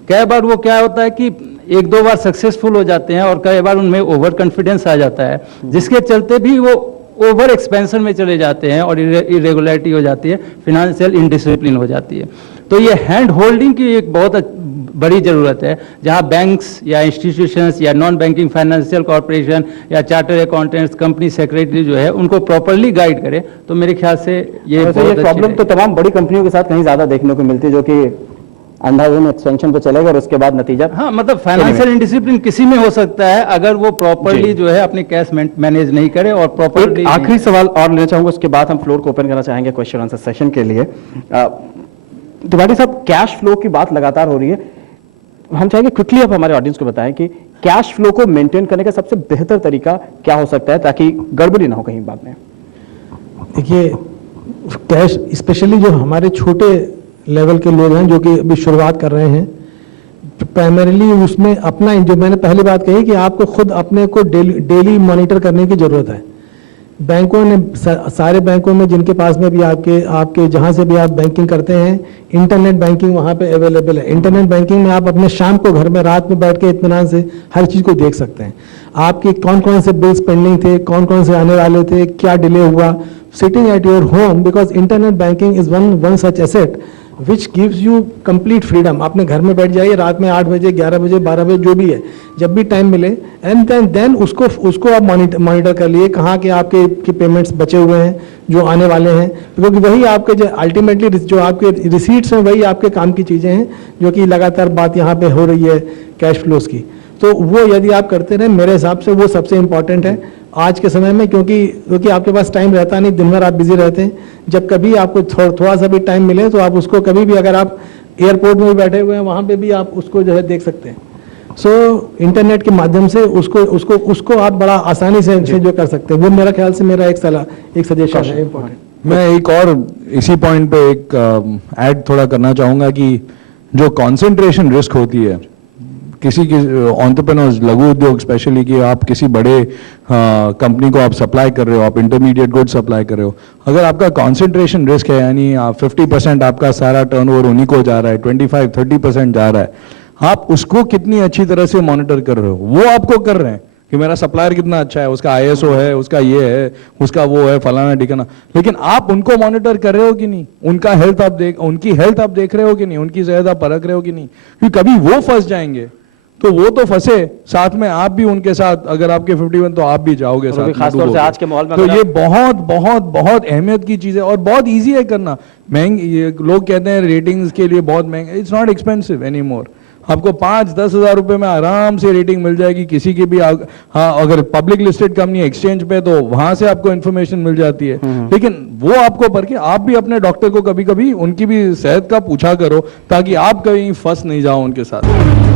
कई बार वो क्या होता है कि एक दो बार सक्सेसफुल हो जाते हैं और कई बार उनमें ओवर कॉन्फिडेंस आ जाता है, जिसके चलते भी वो ओवर एक्सपेंशन में चले जाते हैं और इरेगुलरिटी हो जाती है, फिनेंशियल इनडिसिप्लिन हो जाती है। तो ये हैंड होल्डिंग की एक बहुत बड़ी ज़रूरत है, जहां बैंक्स या इंस्टीट्यूशंस या नॉन बैंकिंग फाइनेंशियल कॉर्पोरेशन या चार्टर अकाउंटेंट्स, कंपनी सेक्रेटरी जो है, उनको प्रॉपरली गाइड करे, तो मेरे ख्याल से ये प्रॉब्लम तो तमाम बड़ी कंपनियों के साथ कहीं ज्यादा देखने को मिलती है, जो कि अंधाधुन एक्सटेंशन पे चलेगा और उसके बाद नतीजा। हाँ, मतलब फाइनेंशियल इनडिसिप्लिन किसी में हो सकता है अगर वो प्रॉपरली जो है अपने कैश मैनेज नहीं करे और प्रॉपरली। आखिरी सवाल और लेना चाहूंगा, उसके बाद हम फ्लोर को ओपन करना चाहेंगे क्वेश्चन आंसर सेशन के लिए। तिवारी साहब, कैश फ्लो की बात लगातार हो रही है, हम चाहेंगे क्विकली आप हमारे ऑडियंस को बताएं कि कैश फ्लो को मेंटेन करने का सबसे बेहतर तरीका क्या हो सकता है, ताकि गड़बड़ी ना हो कहीं बाद में। देखिए, कैश स्पेशली जो हमारे छोटे लेवल के लोग हैं जो कि अभी शुरुआत कर रहे हैं, प्राइमरीली उसमें अपना, जो मैंने पहली बात कही कि आपको खुद अपने को डेली मॉनिटर करने की जरूरत है। बैंकों ने, सारे बैंकों में जिनके पास में भी आपके जहां से भी आप बैंकिंग करते हैं, इंटरनेट बैंकिंग वहां पे अवेलेबल है। इंटरनेट बैंकिंग में आप अपने शाम को घर में रात में बैठ के इत्मीनान से हर चीज को देख सकते हैं। आपके कौन कौन से बिल्स पेंडिंग थे, कौन कौन से आने वाले थे, क्या डिले हुआ, sitting at your home, because internet banking is one such asset which gives you complete freedom. अपने घर में बैठ जाइए, रात में 8 बजे, 11 बजे, 12 बजे, जो भी है, जब भी टाइम मिले, एंड देन उसको आप मॉनिटर कर लिए कहाँ के आपके पेमेंट्स बचे हुए हैं, जो आने वाले हैं, क्योंकि वही आपके जो अल्टीमेटली जो आपके रिसीट्स हैं वही आपके काम की चीज़ें हैं, जो कि लगातार बात यहाँ पे हो रही है कैश फ्लोज की। तो वो यदि आप करते रहें, मेरे हिसाब से वो सबसे इंपॉर्टेंट है आज के समय में, क्योंकि आपके पास टाइम रहता नहीं, दिन भर आप बिजी रहते हैं। जब कभी आपको थोड़ा सा भी टाइम मिले तो आप उसको कभी भी, अगर आप एयरपोर्ट में भी बैठे हुए हैं वहां पे भी आप उसको जो है देख सकते हैं। सो इंटरनेट के माध्यम से उसको आप बड़ा आसानी से जो कर सकते हैं। वो मेरा ख्याल से मेरा एक सजेशन है इम्पोर्टेंट। मैं एक और इसी पॉइंट पे एक ऐड थोड़ा करना चाहूंगा कि जो कंसंट्रेशन रिस्क होती है किसी की एंटरप्रेन्योर्स, लघु उद्योग स्पेशली, कि आप किसी बड़े कंपनी को आप सप्लाई कर रहे हो, आप इंटरमीडिएट गुड सप्लाई कर रहे हो, अगर आपका कंसंट्रेशन रिस्क है, यानी 50% आपका सारा टर्नओवर उन्हीं को जा रहा है, 25-30% जा रहा है, आप उसको कितनी अच्छी तरह से मॉनिटर कर रहे हो, वो आपको कर रहे हैं कि मेरा सप्लायर कितना अच्छा है, उसका ISO है, उसका ये है, उसका वो है, फलाना ठिकाना, लेकिन आप उनको मॉनिटर कर रहे हो कि नहीं, उनकी हेल्थ आप देख रहे हो कि नहीं, उनकी सेहत आप परख रहे हो कि नहीं, क्योंकि कभी वो फंस जाएंगे तो वो तो फंसे, साथ में आप भी उनके साथ, अगर आपके 51 तो आप भी जाओगे साथ में, खासतौर से आज के माहौल में। तो ये बहुत बहुत बहुत अहमियत की चीज है और बहुत इजी है करना। महंगी, लोग कहते हैं रेटिंग्स के लिए बहुत महंगा, it's not expensive any more. आपको 5-10 हज़ार रुपए में आराम से रेटिंग मिल जाएगी किसी की भी। हाँ, अगर पब्लिक लिस्टेड कंपनी एक्सचेंज पे तो वहां से आपको इन्फॉर्मेशन मिल जाती है, लेकिन वो आपको पढ़ के आप भी अपने डॉक्टर को कभी कभी उनकी भी सेहत का पूछा करो, ताकि आप कहीं फंस नहीं जाओ उनके साथ।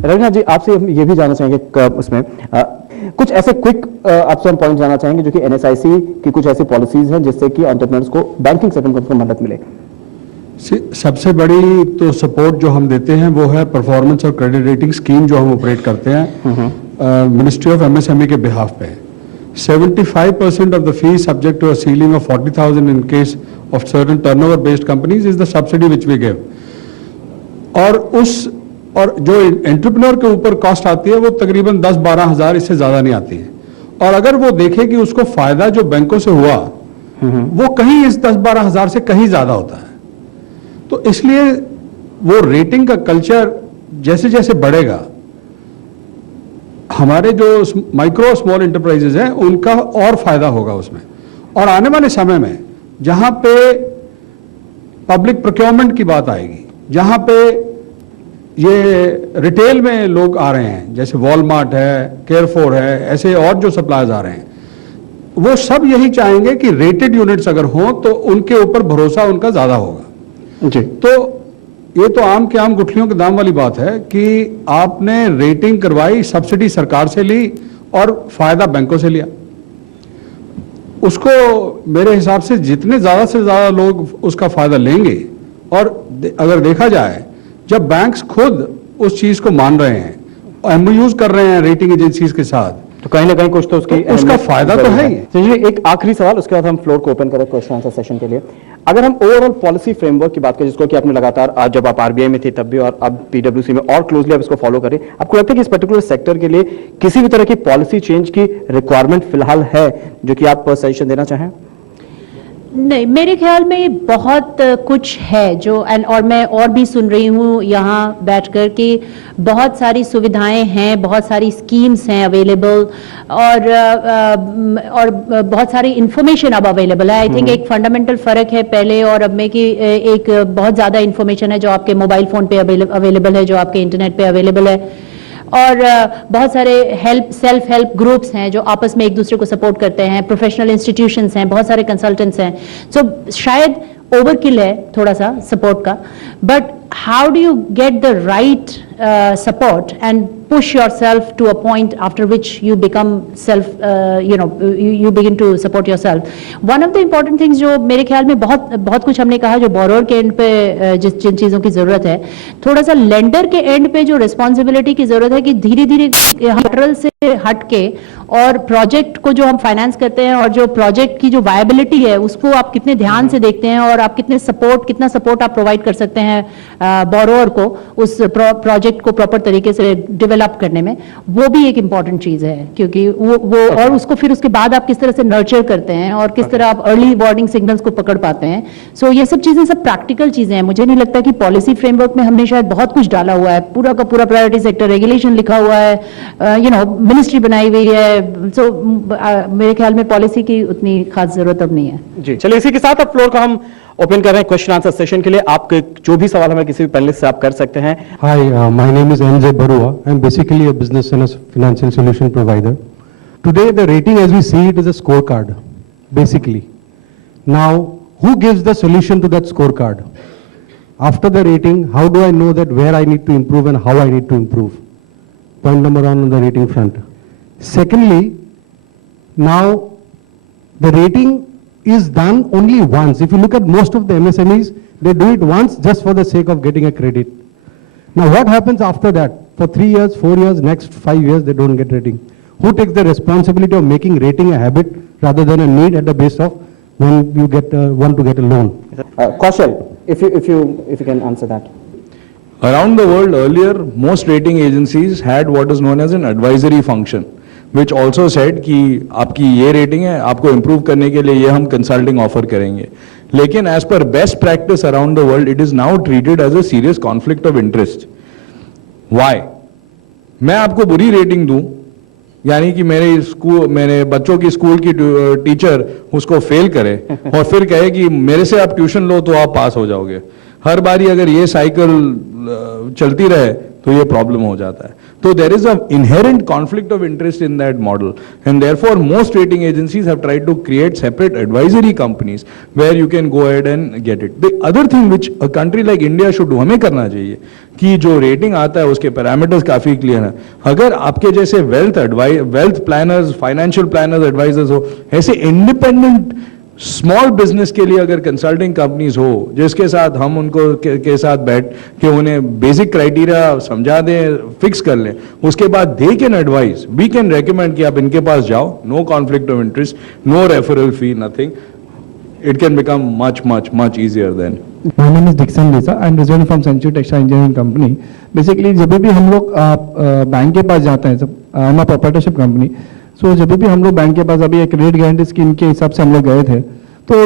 रविनाथ जी, आपसे हम ये भी जानना चाहेंगे उसमें कुछ ऐसे क्विक आपसे हम पॉइंट जानना चाहेंगे जो कि NSIC की कुछ ऐसी पॉलिसीज हैं जिससे कि एंटरप्रेन्योर्स को बैंकिंग सेक्टर को मदद मिले। सबसे बड़ी तो सपोर्ट जो हम देते हैं वो है परफॉर्मेंस और क्रेडिट रेटिंग स्कीम जो हम ऑपरेट करते हैं मिनिस्ट्री ऑफ MSME के बिहाफ पे। 75% of the fees subject to a ceiling of 40,000 in case of certain turnover based companies is the subsidy which we give. और जो एंटरप्रेन्योर के ऊपर कॉस्ट आती है वो तकरीबन 10-12 हजार, इससे ज्यादा नहीं आती है। और अगर वो देखे कि उसको फायदा जो बैंकों से हुआ वो कहीं इस 10-12 हजार से कहीं ज्यादा होता है, तो इसलिए वो रेटिंग का कल्चर जैसे जैसे बढ़ेगा, हमारे जो माइक्रो स्मॉल इंटरप्राइजेज हैं उनका और फायदा होगा उसमें। और आने वाले समय में जहां पे पब्लिक प्रोक्योरमेंट की बात आएगी, जहां पे ये रिटेल में लोग आ रहे हैं, जैसे वॉलमार्ट है, केयरफॉर है, ऐसे और जो सप्लायर्स आ रहे हैं, वो सब यही चाहेंगे कि रेटेड यूनिट्स अगर हों तो उनके ऊपर भरोसा उनका ज्यादा होगा जी। तो ये तो आम के आम गुठलियों के दाम वाली बात है कि आपने रेटिंग करवाई, सब्सिडी सरकार से ली और फायदा बैंकों से लिया। उसको मेरे हिसाब से जितने ज्यादा से ज्यादा लोग उसका फायदा लेंगे, और अगर देखा जाए जब बैंक्स खुद उस चीज को मान रहे हैं, एमओयूज कर रहे हैं रेटिंग एजेंसीज के साथ, तो कहीं ना कहीं कुछ तो उसका फायदा तो है ही। चलिए एक आखिरी सवाल, उसके बाद हम फ्लोर को ओपन करें क्वेश्चन आंसर सेशन के लिए। अगर हम ओवरऑल पॉलिसी फ्रेमवर्क की बात करें, जिसको कि आपने लगातार आज जब आप आरबीआई में थे तब भी और अब पीडब्ल्यूसी में और क्लोजली आप इसको फॉलो करें, आपको लगता है कि इस पर्टिकुलर सेक्टर के लिए किसी भी तरह की पॉलिसी चेंज की रिक्वायरमेंट फिलहाल है जो कि आप सजेशन देना चाहें? नहीं, मेरे ख्याल में बहुत कुछ है जो और मैं और भी सुन रही हूँ यहाँ बैठकर कि बहुत सारी सुविधाएं हैं, बहुत सारी स्कीम्स हैं अवेलेबल, और बहुत सारी इंफॉर्मेशन अब अवेलेबल है। आई थिंक एक फंडामेंटल फर्क है पहले और अब में कि एक बहुत ज़्यादा इंफॉर्मेशन है जो आपके मोबाइल फ़ोन पे अवेलेबल है, जो आपके इंटरनेट पे अवेलेबल है, और बहुत सारे सेल्फ हेल्प ग्रुप्स हैं जो आपस में एक दूसरे को सपोर्ट करते हैं, प्रोफेशनल इंस्टीट्यूशंस हैं, बहुत सारे कंसल्टेंट्स हैं। सो शायद ओवरकिल है थोड़ा सा सपोर्ट का, but how do you get the right support and push yourself to a point after which you become you begin to support yourself. One of the important things जो मेरे ख्याल में बहुत कुछ हमने कहा जो बोरोअर के एंड पे जिन चीजों की जरूरत है, थोड़ा सा लेंडर के एंड पे जो रिस्पॉन्सिबिलिटी की जरूरत है कि धीरे धीरे कलेटरल से हट के और प्रोजेक्ट को जो हम फाइनेंस करते हैं और जो प्रोजेक्ट की जो वायबिलिटी है उसको आप कितने ध्यान से देखते हैं और आप कितना सपोर्ट आप प्रोवाइड कर सकते हैं बोरोअर को उस प्रोजेक्ट को प्रॉपर तरीके से डेवलप करने में, वो भी एक इंपॉर्टेंट चीज है। क्योंकि वो और उसको फिर उसके बाद आप किस तरह से नर्चर करते हैं और किस तरह आप अर्ली वार्निंग सिग्नल्स को पकड़ पाते हैं। सो ये सब चीजें सब प्रैक्टिकल चीजें हैं। मुझे नहीं लगता कि पॉलिसी फ्रेमवर्क में हमने शायद बहुत कुछ डाला हुआ है, पूरा का पूरा प्रायोरिटी सेक्टर रेगुलेशन लिखा हुआ है, मिनिस्ट्री बनाई हुई है। सो मेरे ख्याल में पॉलिसी की उतनी खास जरूरत अब नहीं है जी। चलिए इसी के साथ अब फ्लोर का हम ओपन कर रहे हैं क्वेश्चन आंसर सेशन के लिए। आपके जो भी सवाल हमें किसी भी पैनलिस्ट से आप कर सकते हैं। Hi, my name is NJ Barua. I'm basically a business and a financial solution provider. Today, the rating as we see it is a scorecard, basically. Now, who gives the solution to that scorecard? After the rating, how do I know that where I need to improve and how I need to improve? Point number one on the rating front. Secondly, now the rating is done only once. If you look at most of the MSMEs, they do it once just for the sake of getting a credit. Now what happens after that? For 3 years, 4 years, next 5 years, they don't get rating. Who takes the responsibility of making rating a habit rather than a need at the base of when you want to get a loan? Kaushal, if you can answer that. Around the world earlier, most rating agencies had what is known as an advisory function, which also said कि आपकी ये rating है, आपको improve करने के लिए ये हम कंसल्टिंग ऑफर करेंगे। लेकिन as per best practice around the world it is now treated as a serious conflict of interest. Why? मैं आपको बुरी रेटिंग दूं, यानी कि मेरे बच्चों की स्कूल की टीचर उसको फेल करे और फिर कहे कि मेरे से आप ट्यूशन लो तो आप पास हो जाओगे। हर बारी अगर ये साइकिल चलती रहे तो ये प्रॉब्लम हो जाता है। So there is an inherent conflict of interest in that model, and therefore most rating agencies have tried to create separate advisory companies where you can go ahead and get it. The other thing which a country like India should do, हमें करना चाहिए कि जो rating आता है उसके parameters काफी clear हैं। अगर आपके जैसे wealth planners, financial planners, advisers हो, ऐसे इंडिपेंडेंट स्मॉल बिजनेस के लिए अगर कंसल्टिंग कंपनीज हो जिसके साथ हम उनको के साथ बैठ के उन्हें बेसिक क्राइटेरिया समझा दें, फिक्स कर लें, उसके बाद they can advice, we can recommend कि आप इनके पास जाओ, no conflict of interest, no referral fee, nothing, it can become much easier then. My name is Dixon Lisa. I am resident from Century Textile Engineering Company. Basically, जब भी हम लोग bank के पास जाते हैं, हम प्रोप्राइटरशिप कंपनी, सो जब भी हम लोग बैंक के पास अभी एक रेट गारंटी स्कीम के हिसाब से हम लोग गए थे, तो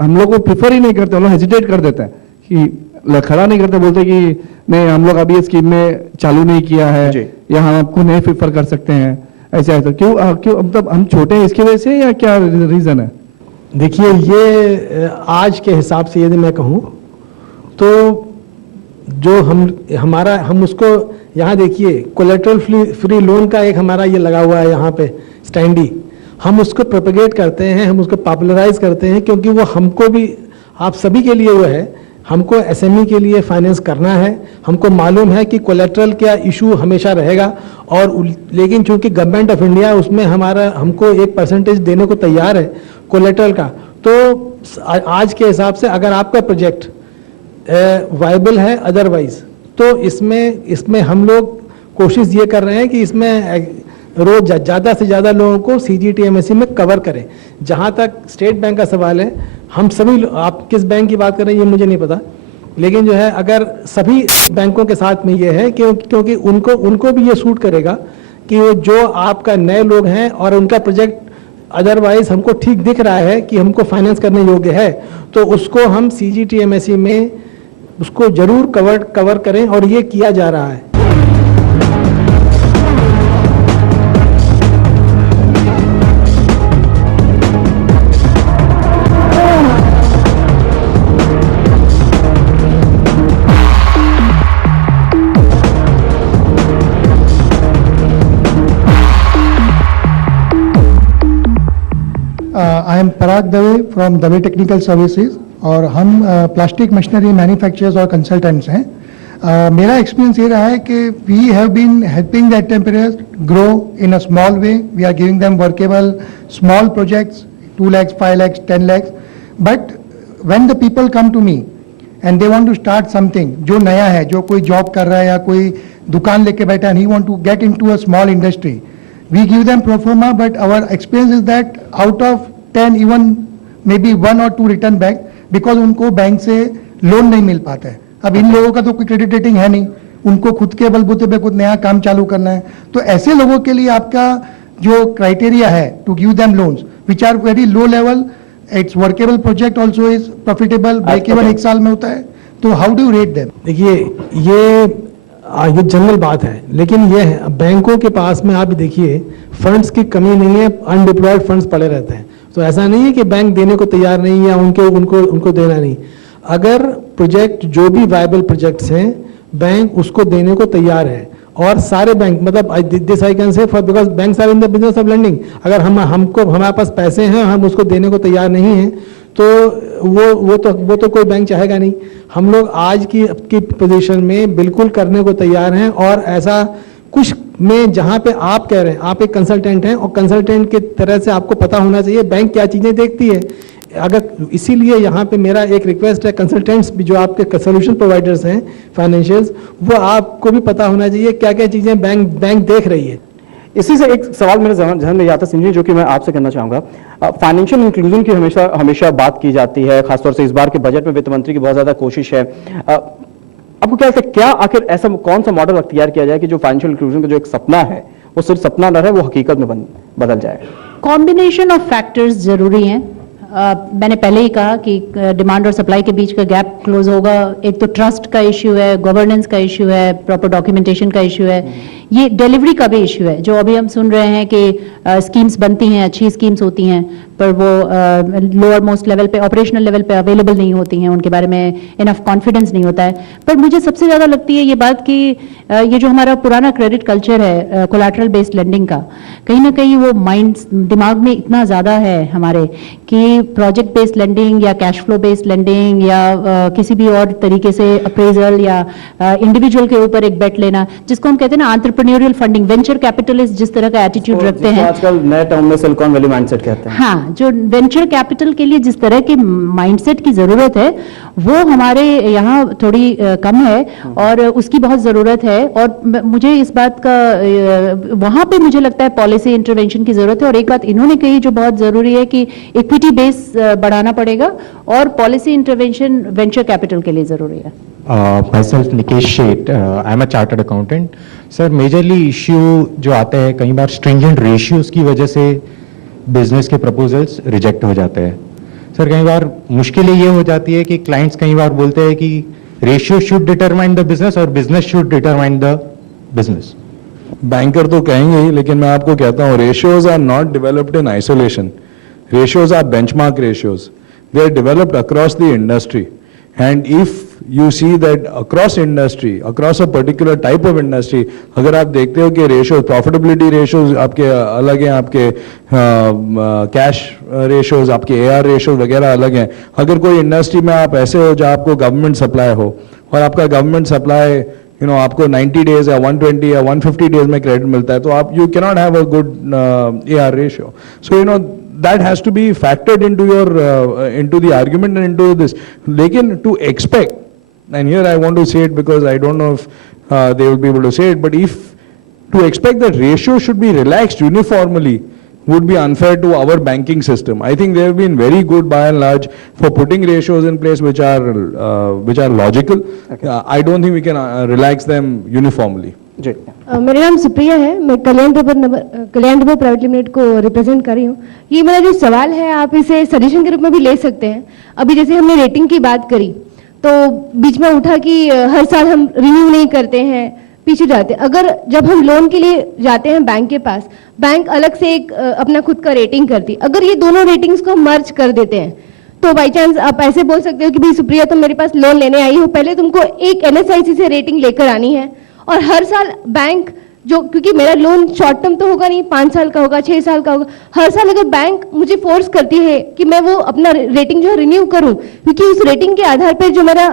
हम लोग को प्रिफर ही नहीं करते, हम लोग हेजिटेट कर देते हैं कि खड़ा नहीं करते, बोलते कि नहीं हम लोग अभी ये स्कीम में चालू नहीं किया है या हम आपको नहीं प्रिफर कर सकते हैं, ऐसा क्यों मतलब हम छोटे हैं इसकी वजह से या क्या रीजन है? देखिए, ये आज के हिसाब से यदि मैं कहूँ तो जो हम उसको यहाँ देखिए, कोलेटरल फ्री लोन का एक हमारा ये लगा हुआ है यहाँ पे स्टैंडी, हम उसको प्रोपेगेट करते हैं, हम उसको पॉपुलराइज करते हैं, क्योंकि वो हमको भी, आप सभी के लिए वो है, हमको एसएमई के लिए फाइनेंस करना है, हमको मालूम है कि कोलेटरल क्या इशू हमेशा रहेगा, और लेकिन चूंकि गवर्नमेंट ऑफ इंडिया उसमें हमको 1% देने को तैयार है कोलेटरल का, तो आज के हिसाब से अगर आपका प्रोजेक्ट वायबल है अदरवाइज, तो इसमें हम लोग कोशिश ये कर रहे हैं कि इसमें रोज ज़्यादा से ज़्यादा लोगों को CGTMSE में कवर करें। जहाँ तक स्टेट बैंक का सवाल है, हम सभी, आप किस बैंक की बात कर रहे हैं ये मुझे नहीं पता, लेकिन जो है अगर सभी बैंकों के साथ में ये है क्योंकि उनको भी ये सूट करेगा कि वो जो आपका नए लोग हैं और उनका प्रोजेक्ट अदरवाइज हमको ठीक दिख रहा है कि हमको फाइनेंस करने योग्य है, तो उसको हम CGTMSE में उसको जरूर कवर करें, और ये किया जा रहा है। I am Parag Dave from Dave technical services, और हम प्लास्टिक मशीनरी मैन्युफैक्चरर्स और कंसल्टेंट्स हैं। मेरा एक्सपीरियंस ये रहा है कि we have been helping the entrepreneurs grow in a small way, we are giving them workable small projects 2 lakhs, 5 lakhs, 10 lakhs, but when the people come to me and they want to start something जो नया है, जो कोई job कर रहा है या कोई दुकान लेके बैठा है, and he want to get into a small industry, we give them pro forma, but our experience is that out of 10 even maybe 1 or 2 return back, because उनको बैंक से लोन नहीं मिल पाता है। अब इन लोगों का तो कोई क्रेडिट रेटिंग है नहीं, उनको खुद के बलबूते पे कुछ नया काम चालू करना है, तो ऐसे लोगों के लिए आपका जो क्राइटेरिया है to give them loans which are very low level, it's workable project, also is profitable, break even 1 साल में होता है, तो हाउ डू रेट देम? देखिए, ये जनरल बात है, लेकिन ये बैंकों के पास में आप देखिए फंड्स की कमी नहीं है, अनडिप्लॉयड फंड्स पड़े रहते हैं, तो ऐसा नहीं है कि बैंक देने को तैयार नहीं है या उनको देना नहीं। अगर प्रोजेक्ट जो भी वायबल प्रोजेक्ट्स हैं, बैंक उसको देने को तैयार है, और सारे बैंक, मतलब this I can say for because banks are in the business of lending, अगर हमारे पास पैसे हैं, हम उसको देने को तैयार नहीं हैं, तो वो तो कोई बैंक चाहेगा नहीं। हम लोग आज की पोजीशन में बिल्कुल करने को तैयार हैं, और ऐसा कुछ में जहां पे आप कह रहे हैं, आप एक कंसल्टेंट हैं, और कंसल्टेंट की तरह से आपको पता होना चाहिए बैंक क्या चीजें देखती है। अगर इसीलिए यहाँ पे मेरा एक रिक्वेस्ट है, कंसल्टेंट्स भी जो आपके सोल्यूशन प्रोवाइडर्स हैं फाइनेंशियल्स, वो आपको भी पता होना चाहिए क्या क्या चीजें बैंक देख रही है। इसी से एक सवाल मेरे जहन में आता है जो कि मैं आपसे करना चाहूंगा। फाइनेंशियल इंक्लूजन की हमेशा बात की जाती है, खासतौर से इस बार के बजट में वित्त मंत्री की बहुत ज्यादा कोशिश है। आपको क्या लगता है, क्या आखिर ऐसा कौन सा मॉडल अख्तियार किया जाए कि जो फाइनेंशियल इंक्लूजन का जो एक सपना है वो सिर्फ सपना न रहे, वो हकीकत में बदल जाए? कॉम्बिनेशन ऑफ फैक्टर्स जरूरी हैं। मैंने पहले ही कहा कि डिमांड और सप्लाई के बीच का गैप क्लोज होगा। एक तो ट्रस्ट का इश्यू है, गवर्नेंस का इश्यू है, प्रॉपर डॉक्यूमेंटेशन का इश्यू है, ये डिलीवरी का भी इश्यू है। जो अभी हम सुन रहे हैं कि स्कीम्स बनती हैं, अच्छी स्कीम्स होती हैं, पर वो लोअर मोस्ट लेवल पे, ऑपरेशनल लेवल पे अवेलेबल नहीं होती हैं, उनके बारे में इनफ कॉन्फिडेंस नहीं होता है। पर मुझे सबसे ज़्यादा लगती है ये बात कि ये जो हमारा पुराना क्रेडिट कल्चर है कोलैटरल बेस्ड लेंडिंग का, कहीं ना कहीं वो दिमाग में इतना ज़्यादा है हमारे कि प्रोजेक्ट बेस्ड लेंडिंग या कैश फ्लो बेस्ड लेंडिंग या किसी भी और तरीके से अप्रेजल या इंडिविजुअल के ऊपर एक बेट लेना, जिसको हम कहते हैं ना एंटरप्रेन्योरियल फंडिंग, वेंचर कैपिटलिस्ट जिस तरह का एटीट्यूड रखते हैं, आजकल नए टर्म में सिलिकॉन वैली माइंडसेट कहते हैं। हाँ, हाँ, जो वेंचर कैपिटल के लिए जिस तरह के माइंडसेट की जरूरत है वो हमारे यहाँ थोड़ी कम है और उसकी बहुत जरूरत है। और मुझे इस बात का वहां पे मुझे लगता है पॉलिसी इंटरवेंशन की जरूरत है। और एक बात इन्होंने कही जो बहुत जरूरी है कि इक्विटी बेस बढ़ाना पड़ेगा और पॉलिसी इंटरवेंशन वेंचर कैपिटल के लिए जरूरी है। Myself Nikesh Sheth, I'm a chartered accountant. Sir majorly issue जो आता है कई बार स्ट्रिंजेंट रेशियोज की वजह से बिजनेस के प्रपोजल्स रिजेक्ट हो जाते हैं। सर कई बार मुश्किल ये हो जाती है कि क्लाइंट्स कई बार बोलते हैं कि ratio should determine the business और business should determine the business. Banker तो कहेंगे ही, लेकिन मैं आपको कहता हूँ ratios are not developed in isolation. Ratios are benchmark ratios. They are developed across the industry, and if you see that across industry, across a particular type of industry, अगर आप देखते हो कि ratios, profitability ratios आपके अलग हैं, आपके cash ratios, आपके AR ratios वगैरह अलग हैं. अगर कोई industry में आप ऐसे हो जहाँ आपको government supply हो और आपका government supply आपको 90 days या 120 या 150 days में credit मिलता है, तो आप you cannot have a good AR ratio. So that has to be factored into your into the argument and into this. Lekin to expect, and here I want to say it because I don't know if they will be able to say it, but if to expect that ratio should be relaxed uniformly would be unfair to our banking system. I think they have been very good by and large for putting ratios in place which are logical. Okay. I don't think we can relax them uniformly. जी मेरा नाम सुप्रिया है, मैं कल्याण paper private limited को represent कर रही हूँ। ये मेरा जो सवाल है आप इसे सजेशन के रूप में भी ले सकते हैं। अभी जैसे हमने रेटिंग की बात करी तो बीच में उठा कि हर साल हम रिन्यू नहीं करते हैं, पीछे जाते हैं। अगर जब हम लोन के लिए जाते हैं बैंक के पास, बैंक अलग से एक अपना खुद का रेटिंग करती, अगर ये दोनों रेटिंग्स को मर्ज कर देते हैं तो बाई चांस आप ऐसे बोल सकते हो कि भाई सुप्रिया तुम मेरे पास लोन लेने आई हो, पहले तुमको एक NSIC से रेटिंग लेकर आनी है और हर साल बैंक जो, क्योंकि मेरा लोन शॉर्ट टर्म तो होगा नहीं, 5 साल का होगा, 6 साल का होगा, हर साल अगर बैंक मुझे फोर्स करती है कि मैं वो अपना रेटिंग जो है रिन्यू करूं, क्योंकि उस रेटिंग के आधार पर जो मेरा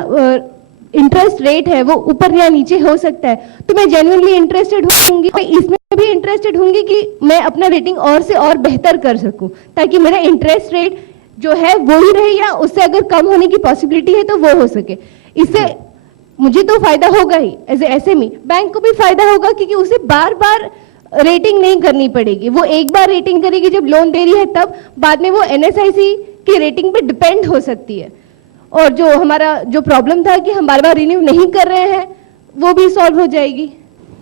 इंटरेस्ट रेट है वो ऊपर या नीचे हो सकता है, तो मैं जेन्युइनली इंटरेस्टेड होंगी, मैं इसमें भी इंटरेस्टेड होंगी कि मैं अपना रेटिंग और से और बेहतर कर सकूं ताकि मेरा इंटरेस्ट रेट जो है वो ही रहे या उससे अगर कम होने की पॉसिबिलिटी है तो वो हो सके। इससे मुझे तो फायदा होगा ही, ऐसे में बैंक को भी फायदा होगा क्योंकि उसे बार बार रेटिंग नहीं करनी पड़ेगी। वो एक बार रेटिंग करेगी जब लोन दे रही है, तब बाद में वो NSIC की रेटिंग पे डिपेंड हो सकती है। और जो हमारा जो प्रॉब्लम था कि हम बार बार रिन्यू नहीं कर रहे हैं वो भी सॉल्व हो जाएगी।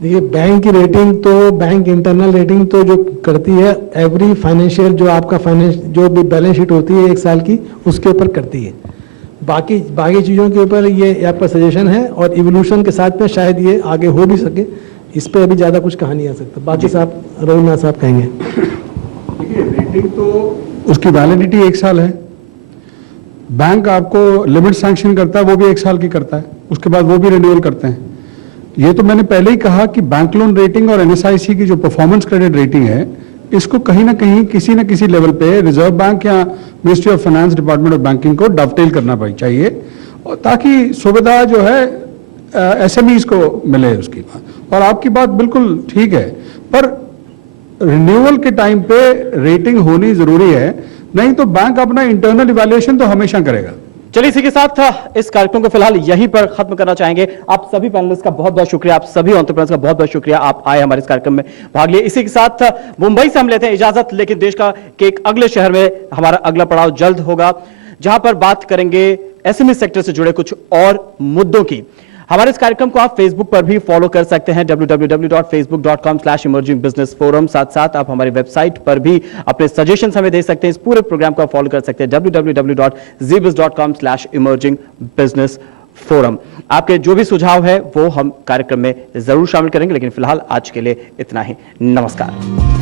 देखिए बैंक की रेटिंग तो, बैंक इंटरनल रेटिंग तो जो करती है एवरी फाइनेंशियल, जो आपका जो भी बैलेंस शीट होती है 1 साल की, उसके ऊपर करती है। बाकी चीज़ों के ऊपर ये आपका सजेशन है और इवोल्यूशन के साथ में शायद ये आगे हो भी सके। इस पे अभी ज़्यादा कुछ कहा नहीं आ सकता। बाकी साहब रघुनाथ साहब कहेंगे। देखिए रेटिंग तो उसकी वैलिडिटी 1 साल है। बैंक आपको लिमिट सैंक्शन करता है, वो भी 1 साल की करता है, उसके बाद वो भी रिन्यूअल करते हैं। ये तो मैंने पहले ही कहा कि बैंक लोन रेटिंग और NSIC की जो परफॉर्मेंस क्रेडिट रेटिंग है, इसको कहीं ना कहीं किसी न किसी लेवल पे रिजर्व बैंक या ministry of finance, department of banking को डवटेल करना चाहिए, और ताकि सुविधा जो है SMEs को मिले उसकी। और आपकी बात बिल्कुल ठीक है, पर रिन्यूअल के टाइम पे रेटिंग होनी जरूरी है, नहीं तो बैंक अपना इंटरनल इवैल्यूएशन तो हमेशा करेगा। चलिए इसी के साथ इस कार्यक्रम को फिलहाल यहीं पर खत्म करना चाहेंगे। आप सभी पैनलिस्ट का बहुत बहुत शुक्रिया, आप सभी एंटरप्रेन्योर्स का बहुत बहुत शुक्रिया, आप आए हमारे इस कार्यक्रम में भाग लिए। इसी के साथ मुंबई से हम लेते हैं इजाजत, लेकिन देश का के एक अगले शहर में हमारा अगला पड़ाव जल्द होगा, जहां पर बात करेंगे SME सेक्टर से जुड़े कुछ और मुद्दों की। हमारे इस कार्यक्रम को आप फेसबुक पर भी फॉलो कर सकते हैं, www.facebook.com/emergingbusinessforum। साथ साथ आप हमारी वेबसाइट पर भी अपने सजेशंस हमें दे सकते हैं। इस पूरे प्रोग्राम को आप फॉलो कर सकते हैं www.zbiz.com/emergingbusinessforum। आपके जो भी सुझाव है वो हम कार्यक्रम में जरूर शामिल करेंगे, लेकिन फिलहाल आज के लिए इतना ही। नमस्कार।